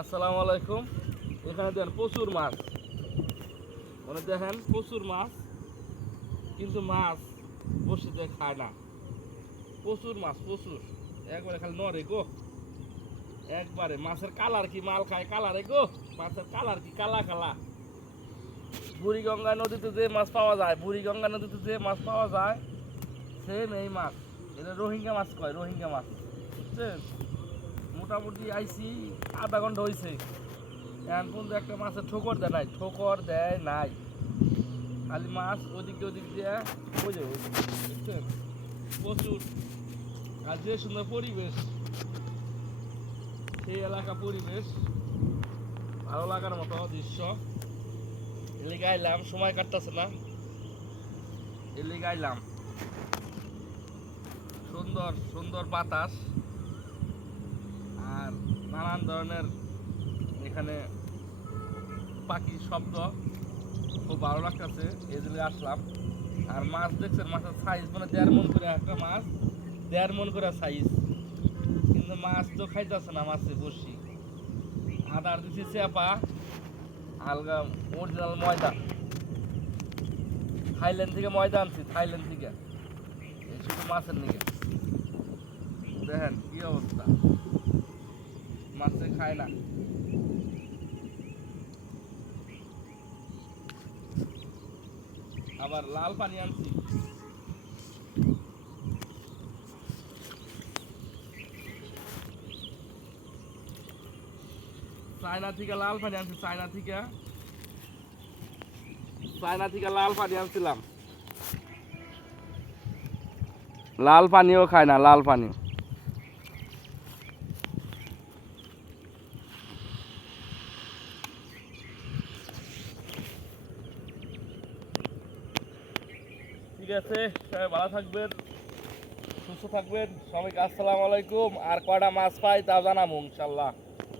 আসসালামু আলাইকুম। এখানে দেখেন প্রচুর মাছ, মানে দেখেন প্রচুর মাছ, কিন্তু মাছ বসিতে খায় না। প্রচুর মাছ, প্রচুর, একবারে খালি নরে গো। একবারে মাছের কালার কি মাল খায়, কালারে গো। মাছের কালার কি কালা কালা। বুড়িগঙ্গা নদীতে যে মাছ পাওয়া যায়, বুড়িগঙ্গা নদীতে যে মাছ পাওয়া যায়, সেম এই মাছ। এটা রোহিঙ্গা মাছ কয়, রোহিঙ্গা মাছ, বুঝছেন? মোটামুটি আইসি আধা ঘন্টা হয়েছে, এখন পর্যন্ত একটা মাছের ঠোকর দেয় নাই, ঠোকর দেয় নাই। খালি মাছ ওদিক দিয়ে ওই যে বুঝছেন, প্রচুর। আর যে সুন্দর পরিবেশ, সেই এলাকা পরিবেশ ভালো লাগার মতো দৃশ্য। এলি গাইলাম, সময় কাটতেছে না, এলি গাইলাম। সুন্দর সুন্দর বাতাস আর নানান ধরনের এখানে পাখির শব্দ, খুব ভালো লাগতেছে, এই জন্য আসলাম। আর মাছ দেখছেন, মাছের সাইজ মানে 1.5 মন করে একটা মাছ, 1.5 মন করে সাইজ, কিন্তু মাছ তো খাইতেছে না। মাছে বসি আদার দিচ্ছি চেপা, আলগা অরিজিনাল ময়দা, থাইল্যান্ড থেকে ময়দা আনছি, থাইল্যান্ড থেকে। এই শুধু মাছের নিকে দেখেন কি অবস্থা, মাছে খায় না। আবার লাল পানি আনছি, চায়না থেকে লাল পানি আনছি, চায়না থেকে লাল পানি আনছিলাম। লাল পানিও খায় না, লাল পানি। ঠিক আছে, সবাই ভালো থাকবেন, সুস্থ থাকবেন, সবাইকে আসসালামু আলাইকুম। আর কয়টা মাছ পাই তা জানাবো ইনশাল্লাহ।